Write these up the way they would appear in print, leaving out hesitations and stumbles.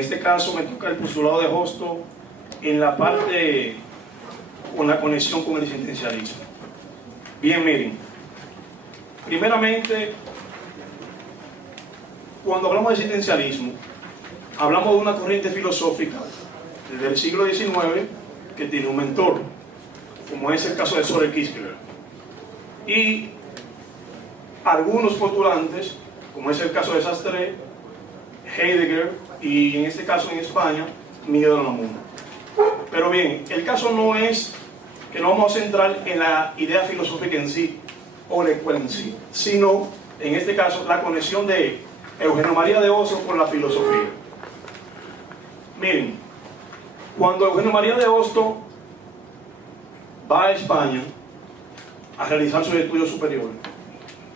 este caso me toca el postulado de Hosto en la parte con la conexión con el existencialismo. Bien, miren, primeramente, cuando hablamos de existencialismo, hablamos de una corriente filosófica desde el siglo XIX que tiene un mentor, como es el caso de Søren Kierkegaard, y algunos postulantes, como es el caso de Sartre, Heidegger y en este caso en España, Miguel de Unamuno. Pero bien, el caso no es que nos vamos a centrar en la idea filosófica en sí o la escuela en sí, sino en este caso la conexión de Eugenio María de Hostos con la filosofía. Miren, cuando Eugenio María de Hostos va a España a realizar sus estudios superiores,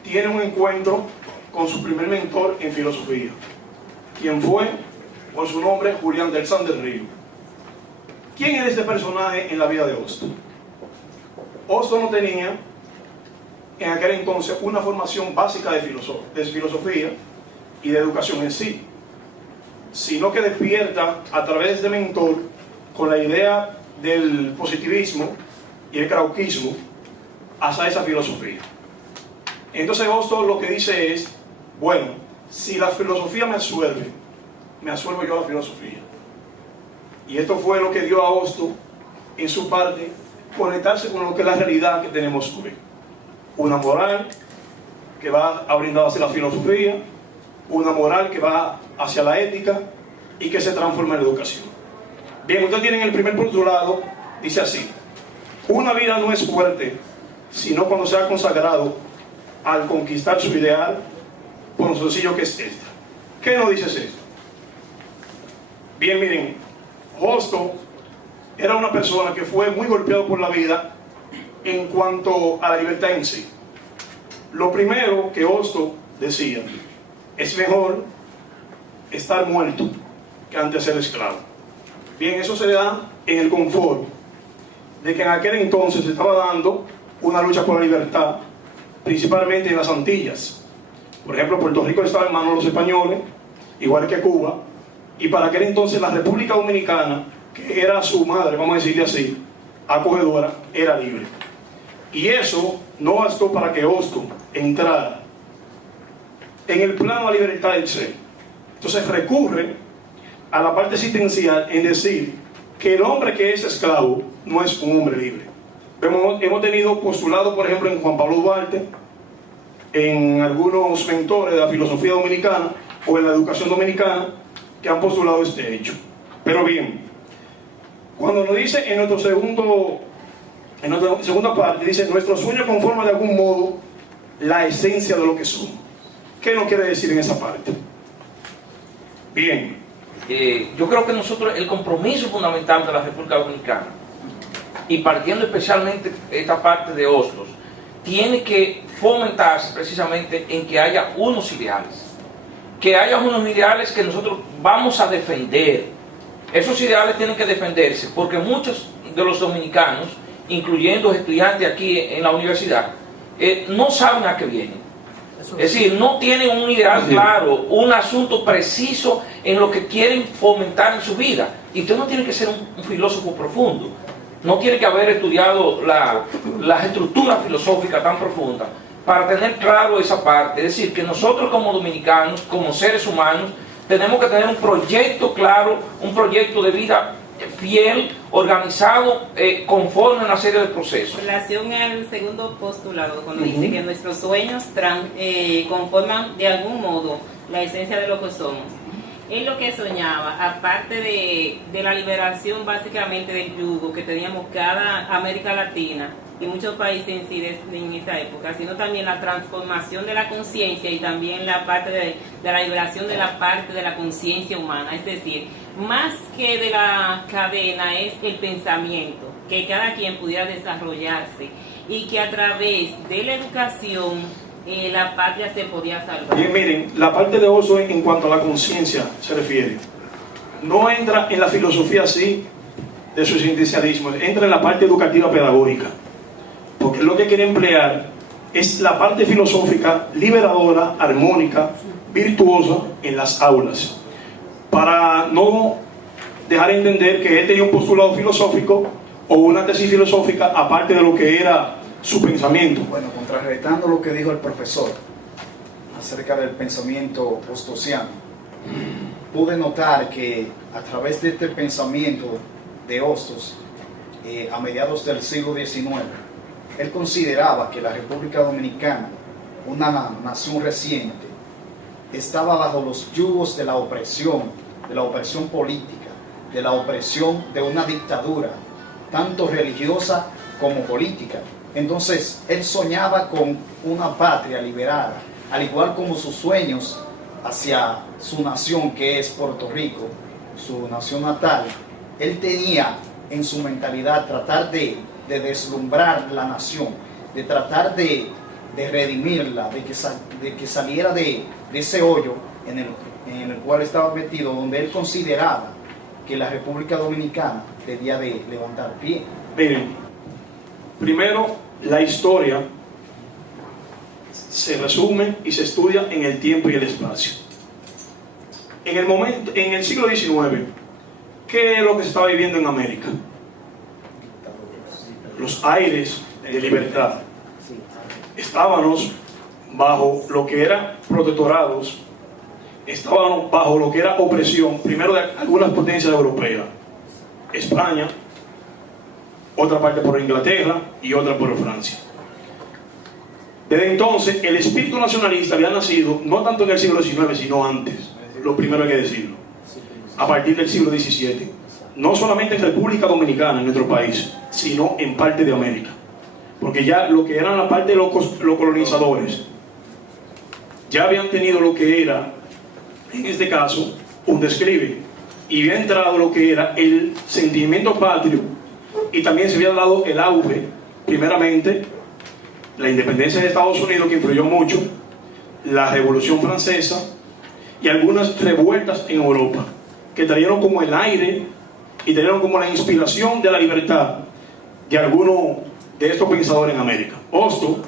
tiene un encuentro con su primer mentor en filosofía, quien fue, por su nombre, Julián Delsan del Río. ¿Quién era este personaje en la vida de Hostos? Hostos no tenía en aquel entonces una formación básica de filosofía y de educación en sí, sino que despierta a través de este mentor con la idea del positivismo y el krauquismo hacia esa filosofía. Entonces Hostos lo que dice es, bueno, si la filosofía me absuelve, me absuelvo yo a la filosofía. Y esto fue lo que dio a Hostos, en su parte, conectarse con lo que es la realidad que tenemos hoy. Una moral que va orientada hacia la filosofía, una moral que va hacia la ética y que se transforma en la educación. Bien, ustedes tienen el primer postulado, dice así: una vida no es fuerte, sino cuando se ha consagrado al conquistar su ideal, por lo sencillo que es esta. ¿Qué nos dice esto? Bien, miren, Hostos era una persona que fue muy golpeado por la vida en cuanto a la libertad en sí. Lo primero que Hostos decía: es mejor estar muerto que antes ser esclavo. Bien, eso se da en el confort de que en aquel entonces se estaba dando una lucha por la libertad, principalmente en las Antillas. Por ejemplo, Puerto Rico estaba en manos de los españoles, igual que Cuba, y para aquel entonces la República Dominicana, que era su madre, vamos a decirle así, acogedora, era libre. Y eso no bastó para que Hostos entrara en el plano de la libertad del ser. Entonces recurre a la parte existencial en decir que el hombre que es esclavo no es un hombre libre. Hemos tenido postulado, por ejemplo, en Juan Pablo Duarte, en algunos mentores de la filosofía dominicana o en la educación dominicana, que han postulado este hecho. Pero bien, cuando nos dice en nuestra segunda parte, dice: nuestro sueño conforma de algún modo la esencia de lo que somos. ¿Qué nos quiere decir en esa parte? Bien. Yo creo que nosotros, el compromiso fundamental de la República Dominicana, y partiendo especialmente esta parte de Hostos, tiene que fomentarse precisamente en que haya unos ideales. Que haya unos ideales que nosotros vamos a defender. Esos ideales tienen que defenderse porque muchos de los dominicanos, incluyendo estudiantes aquí en la universidad, no saben a qué vienen. Es decir, no tienen un ideal claro, un asunto preciso en lo que quieren fomentar en su vida. Y usted no tiene que ser un filósofo profundo, no tiene que haber estudiado la estructura filosófica tan profunda para tener claro esa parte. Es decir, que nosotros como dominicanos, como seres humanos, tenemos que tener un proyecto claro, un proyecto de vida fiel, organizado, conforme a una serie de procesos. En relación al segundo postulado, cuando dice que nuestros sueños conforman de algún modo la esencia de lo que somos, él lo que soñaba, aparte de la liberación básicamente del yugo que teníamos cada América Latina y muchos países en esa época, sino también la transformación de la conciencia y también la parte de la liberación de la parte de la conciencia humana. Es decir, más que de la cadena es el pensamiento, que cada quien pudiera desarrollarse y que a través de la educación la patria se podía salvar. Bien, miren, la parte de Hostos en cuanto a la conciencia se refiere, no entra en la filosofía así de su existencialismo, entra en la parte educativa pedagógica, porque lo que quiere emplear es la parte filosófica liberadora, armónica, virtuosa en las aulas. para no dejar de entender que él tenía un postulado filosófico o una tesis filosófica aparte de lo que era su pensamiento. Bueno, contrarrestando lo que dijo el profesor acerca del pensamiento hostosiano, pude notar que a través de este pensamiento de Hostos, a mediados del siglo XIX, él consideraba que la República Dominicana, una nación reciente, estaba bajo los yugos de la opresión política, de la opresión de una dictadura, tanto religiosa como política. Entonces, él soñaba con una patria liberada, al igual como sus sueños hacia su nación, que es Puerto Rico, su nación natal. Él tenía en su mentalidad tratar de deslumbrar la nación, de tratar de redimirla, de que saliera de ese hoyo en el cual estaba metido, donde él consideraba que la República Dominicana debía de levantar pie. Miren, primero, la historia se resume y se estudia en el tiempo y el espacio. En el siglo XIX, ¿qué es lo que se estaba viviendo en América? Los aires de libertad. Estábamos bajo lo que eran protectorados, estábamos bajo lo que era opresión, primero de algunas potencias europeas, España, otra parte por Inglaterra y otra por Francia. Desde entonces, el espíritu nacionalista había nacido no tanto en el siglo XIX, sino antes, lo primero hay que decirlo, a partir del siglo XVII, no solamente en República Dominicana, en nuestro país, sino en parte de América, porque ya lo que eran la parte de los colonizadores, ya habían tenido lo que era, en este caso, un describe, y había entrado lo que era el sentimiento patrio, y también se había dado el auge, primeramente, la independencia de Estados Unidos, que influyó mucho, la Revolución Francesa y algunas revueltas en Europa, que trajeron como el aire y trajeron como la inspiración de la libertad de algunos de estos pensadores en América. Hostos,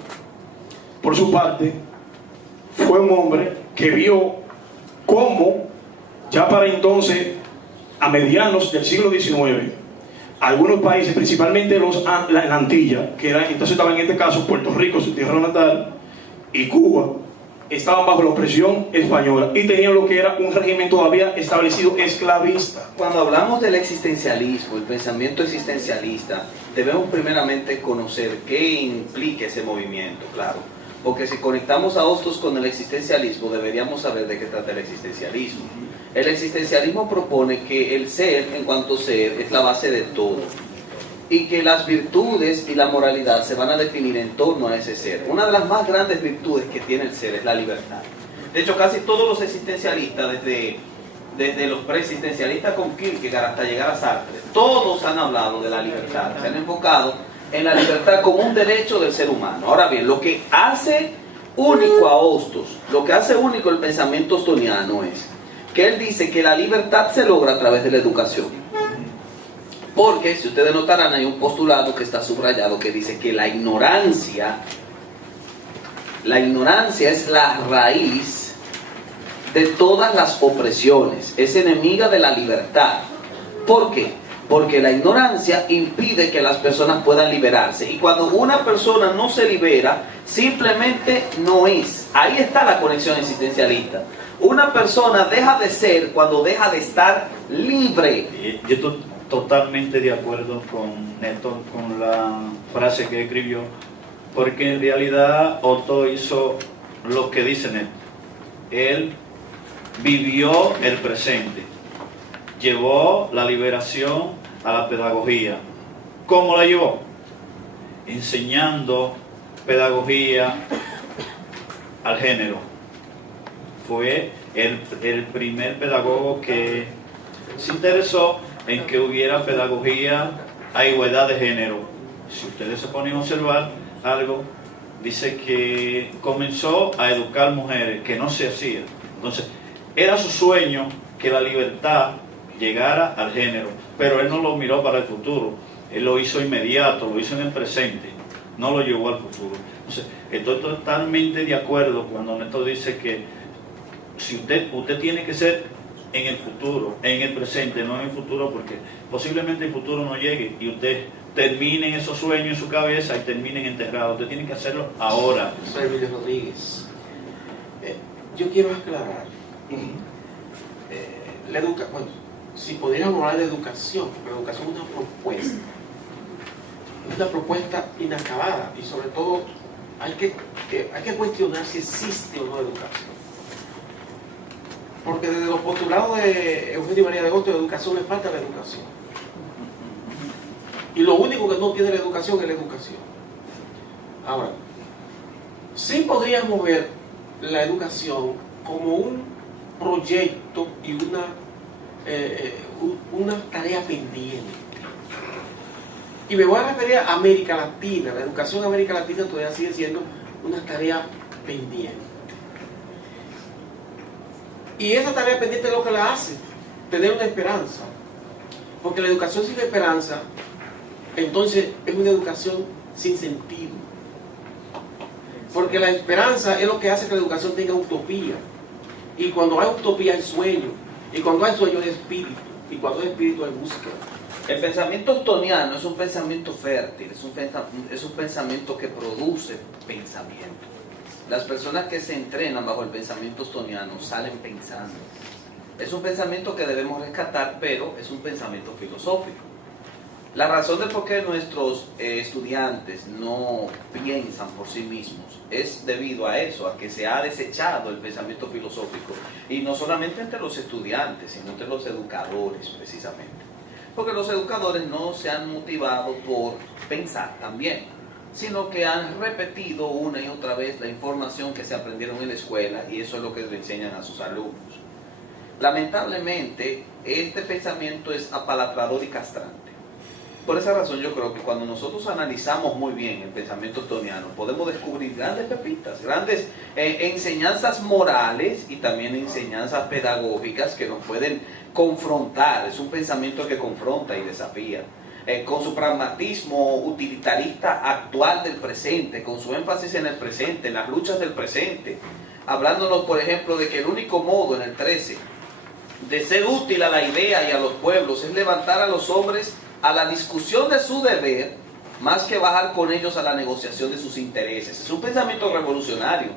por su parte, fue un hombre que vio cómo, ya para entonces, a medianos del siglo XIX, algunos países, principalmente la Antilla, que era, entonces estaban en este caso Puerto Rico, su tierra natal, y Cuba, estaban bajo la opresión española y tenían lo que era un régimen todavía establecido esclavista. Cuando hablamos del existencialismo, el pensamiento existencialista, debemos primeramente conocer qué implica ese movimiento, claro. Porque si conectamos a Hostos con el existencialismo, deberíamos saber de qué trata el existencialismo. El existencialismo propone que el ser, en cuanto ser, es la base de todo. Y que las virtudes y la moralidad se van a definir en torno a ese ser. Una de las más grandes virtudes que tiene el ser es la libertad. De hecho, casi todos los existencialistas, desde los preexistencialistas con Kierkegaard hasta llegar a Sartre, todos han hablado de la libertad. Se han enfocado en la libertad como un derecho del ser humano. Ahora bien, lo que hace único a Hostos, lo que hace único el pensamiento hostoniano es que él dice que la libertad se logra a través de la educación. Porque, si ustedes notarán, hay un postulado que está subrayado que dice que la ignorancia es la raíz de todas las opresiones, es enemiga de la libertad. ¿Por qué? Porque la ignorancia impide que las personas puedan liberarse. Y cuando una persona no se libera, simplemente no es. Ahí está la conexión existencialista. Una persona deja de ser cuando deja de estar libre. Yo estoy totalmente de acuerdo con Néstor, con la frase que escribió, porque en realidad Otto hizo lo que dice Néstor. Él vivió el presente, llevó la liberación a la pedagogía. ¿Cómo la llevó? Enseñando pedagogía al género. Fue el primer pedagogo que se interesó en que hubiera pedagogía a igualdad de género. Si ustedes se ponen a observar algo, dice que comenzó a educar mujeres, que no se hacía. Entonces, era su sueño que la libertad llegara al género, pero él no lo miró para el futuro, él lo hizo inmediato, lo hizo en el presente, no lo llevó al futuro. Entonces, estoy totalmente de acuerdo cuando Néstor dice que si usted tiene que ser en el futuro, en el presente, no en el futuro, porque posiblemente el futuro no llegue y usted termine esos sueños en su cabeza y terminen enterrados. Usted tiene que hacerlo ahora. Soy Emilio Rodríguez. Yo quiero aclarar. Bueno, si podríamos hablar de educación, porque la educación es una propuesta inacabada, y sobre todo hay que cuestionar si existe o no educación. Porque desde los postulados de Eugenio María de Hostos, de educación le falta la educación. Y lo único que no tiene la educación es la educación. Ahora, sí podríamos ver la educación como un proyecto y una tarea pendiente. Y me voy a referir a América Latina. La educación en América Latina todavía sigue siendo una tarea pendiente. Y esa tarea pendiente es lo que la hace tener una esperanza. Porque la educación sin esperanza, entonces es una educación sin sentido. Porque la esperanza es lo que hace que la educación tenga utopía. Y cuando hay utopía hay sueño. Y cuando hay sueño hay espíritu. Y cuando hay espíritu hay búsqueda. El pensamiento ostoniano es un pensamiento fértil, es un pensamiento que produce pensamiento. Las personas que se entrenan bajo el pensamiento ostoniano salen pensando. Es un pensamiento que debemos rescatar, pero es un pensamiento filosófico. La razón de por qué nuestros estudiantes no piensan por sí mismos es debido a eso, a que se ha desechado el pensamiento filosófico. Y no solamente entre los estudiantes, sino entre los educadores, precisamente. Porque los educadores no se han motivado por pensar también, sino que han repetido una y otra vez la información que se aprendieron en la escuela, y eso es lo que le enseñan a sus alumnos. Lamentablemente, este pensamiento es apalabrador y castrante. Por esa razón yo creo que cuando nosotros analizamos muy bien el pensamiento ostoniano, podemos descubrir grandes pepitas, grandes enseñanzas morales y también enseñanzas pedagógicas que nos pueden confrontar. Es un pensamiento que confronta y desafía. Con su pragmatismo utilitarista actual del presente, con su énfasis en el presente, en las luchas del presente, hablándonos, por ejemplo, de que el único modo en el 13 de ser útil a la idea y a los pueblos es levantar a los hombres a la discusión de su deber, más que bajar con ellos a la negociación de sus intereses. Es un pensamiento revolucionario.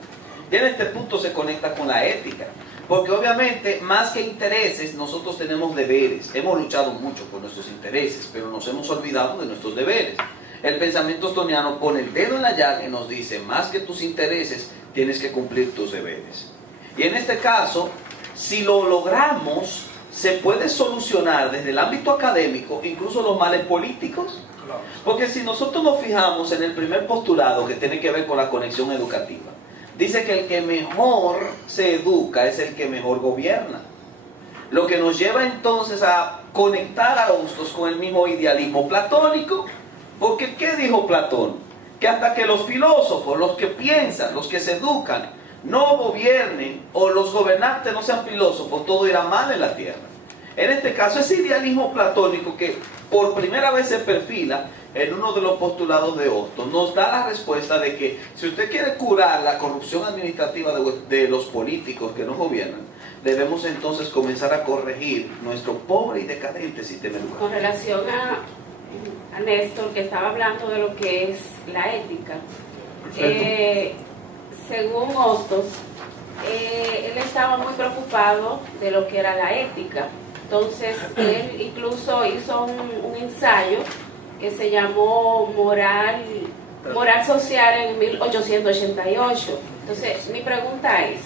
Y en este punto se conecta con la ética. Porque obviamente, más que intereses, nosotros tenemos deberes. Hemos luchado mucho por nuestros intereses, pero nos hemos olvidado de nuestros deberes. El pensamiento ostoniano pone el dedo en la llaga y nos dice, más que tus intereses, tienes que cumplir tus deberes. Y en este caso, si lo logramos, se puede solucionar desde el ámbito académico, incluso los males políticos. Porque si nosotros nos fijamos en el primer postulado, que tiene que ver con la conexión educativa, dice que el que mejor se educa es el que mejor gobierna. Lo que nos lleva entonces a conectar a Hostos con el mismo idealismo platónico. Porque ¿qué dijo Platón? Que hasta que los filósofos, los que piensan, los que se educan, no gobiernen o los gobernantes no sean filósofos, todo irá mal en la tierra. En este caso, ese idealismo platónico que por primera vez se perfila en uno de los postulados de Hostos, nos da la respuesta de que si usted quiere curar la corrupción administrativa de los políticos que nos gobiernan, debemos entonces comenzar a corregir nuestro pobre y decadente sistema educativo. Con relación a Néstor, que estaba hablando de lo que es la ética, según Hostos, él estaba muy preocupado de lo que era la ética. Entonces, él incluso hizo un ensayo que se llamó Moral Social en 1888. Entonces, mi pregunta es,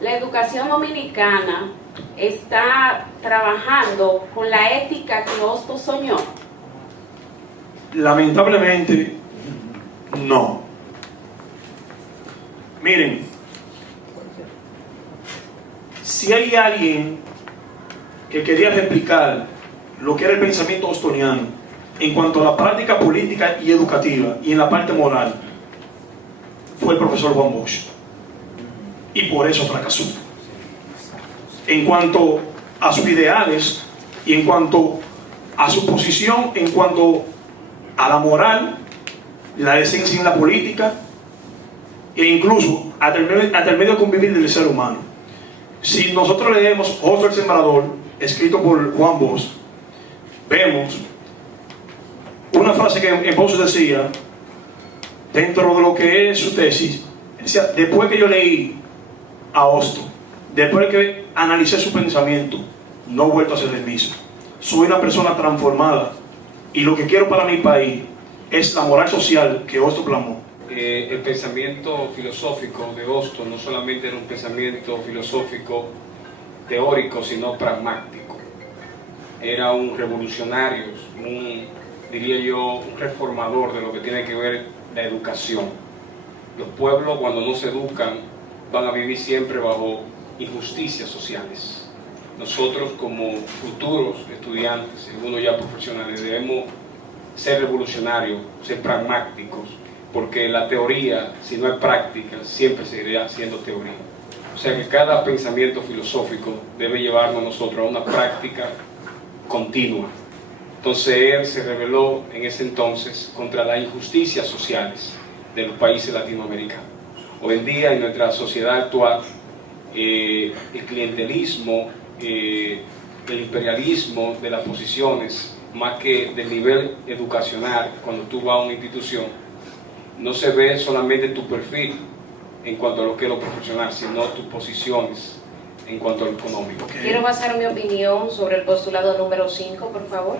¿la educación dominicana está trabajando con la ética que Hostos soñó? Lamentablemente, no. Miren, si hay alguien que quería replicar lo que era el pensamiento ostoniano en cuanto a la práctica política y educativa y en la parte moral, fue el profesor Juan Bosch. Y por eso fracasó. En cuanto a sus ideales y en cuanto a su posición, en cuanto a la moral, la decencia en la política e incluso hasta el medio de convivir del ser humano. Si nosotros leemos Hostos el Sembrador, escrito por Juan Bosch, vemos una frase que Bosch decía, dentro de lo que es su tesis, decía, después que yo leí a Hostos, después que analicé su pensamiento, no he vuelto a ser el mismo. Soy una persona transformada y lo que quiero para mi país es la moral social que Hostos plasmó. El pensamiento filosófico de Hostos no solamente era un pensamiento filosófico teórico, sino pragmático. Era un revolucionario, diría yo, un reformador de lo que tiene que ver la educación. Los pueblos, cuando no se educan, van a vivir siempre bajo injusticias sociales. Nosotros, como futuros estudiantes, algunos ya profesionales, debemos ser revolucionarios, ser pragmáticos, porque la teoría, si no es práctica, siempre seguirá siendo teoría. O sea que cada pensamiento filosófico debe llevarnos a nosotros a una práctica continua. Entonces él se rebeló en ese entonces contra las injusticias sociales de los países latinoamericanos. Hoy en día, en nuestra sociedad actual, el clientelismo, el imperialismo de las posiciones, más que del nivel educacional, cuando tú vas a una institución, no se ve solamente tu perfil en cuanto a lo que es lo profesional, sino tus posiciones en cuanto a lo económico. Quiero basar mi opinión sobre el postulado número 5, por favor.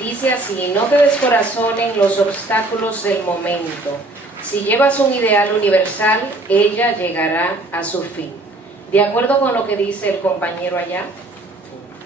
Dice así: no te descorazonen los obstáculos del momento. Si llevas un ideal universal, ella llegará a su fin. De acuerdo con lo que dice el compañero allá,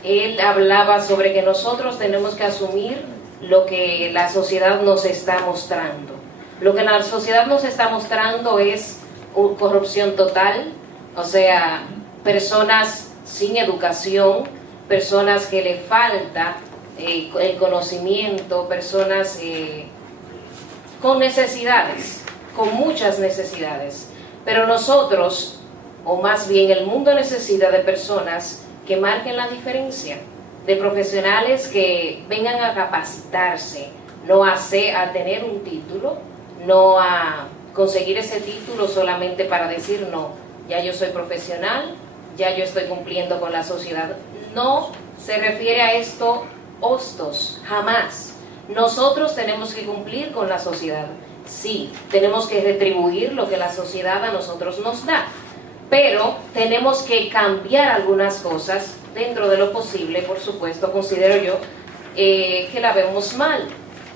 él hablaba sobre que nosotros tenemos que asumir lo que la sociedad nos está mostrando. Lo que la sociedad nos está mostrando es corrupción total, o sea, personas sin educación, personas que le falta el conocimiento, personas con necesidades, con muchas necesidades. Pero nosotros, o más bien el mundo, necesita de personas que marquen la diferencia, de profesionales que vengan a capacitarse, no a tener un título, no a conseguir ese título solamente para decir no, ya yo soy profesional, ya yo estoy cumpliendo con la sociedad. No se refiere a esto Hostos, jamás. Nosotros tenemos que cumplir con la sociedad. Sí, tenemos que retribuir lo que la sociedad a nosotros nos da, pero tenemos que cambiar algunas cosas dentro de lo posible. Por supuesto, considero yo que la vemos mal,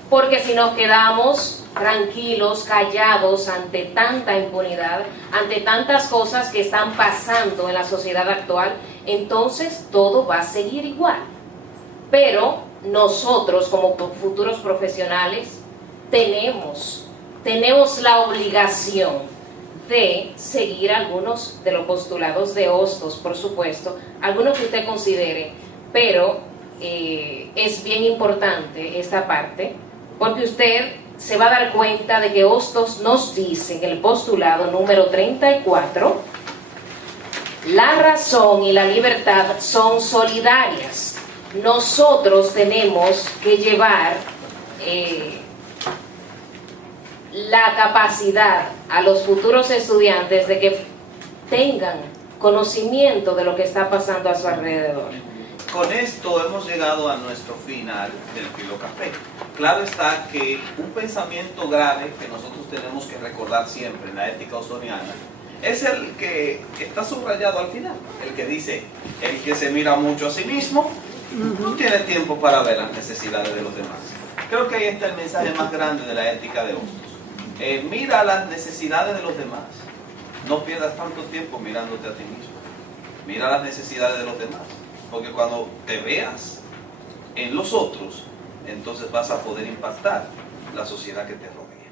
porque si nos quedamos tranquilos, callados ante tanta impunidad, ante tantas cosas que están pasando en la sociedad actual, entonces todo va a seguir igual. Pero nosotros, como futuros profesionales, tenemos la obligación de seguir algunos de los postulados de Hostos, por supuesto, algunos que usted considere, pero es bien importante esta parte, porque usted se va a dar cuenta de que Hostos nos dice en el postulado número 34, la razón y la libertad son solidarias. Nosotros tenemos que llevar la capacidad a los futuros estudiantes de que tengan conocimiento de lo que está pasando a su alrededor. Con esto hemos llegado a nuestro final del Filocafé. Claro está que un pensamiento grave que nosotros tenemos que recordar siempre en la ética hostoniana es el que está subrayado al final, el que dice: el que se mira mucho a sí mismo no tiene tiempo para ver las necesidades de los demás. Creo que ahí está el mensaje más grande de la ética de Hostos. Mira las necesidades de los demás, no pierdas tanto tiempo mirándote a ti mismo. Mira las necesidades de los demás, porque cuando te veas en los otros, entonces vas a poder impactar la sociedad que te rodea.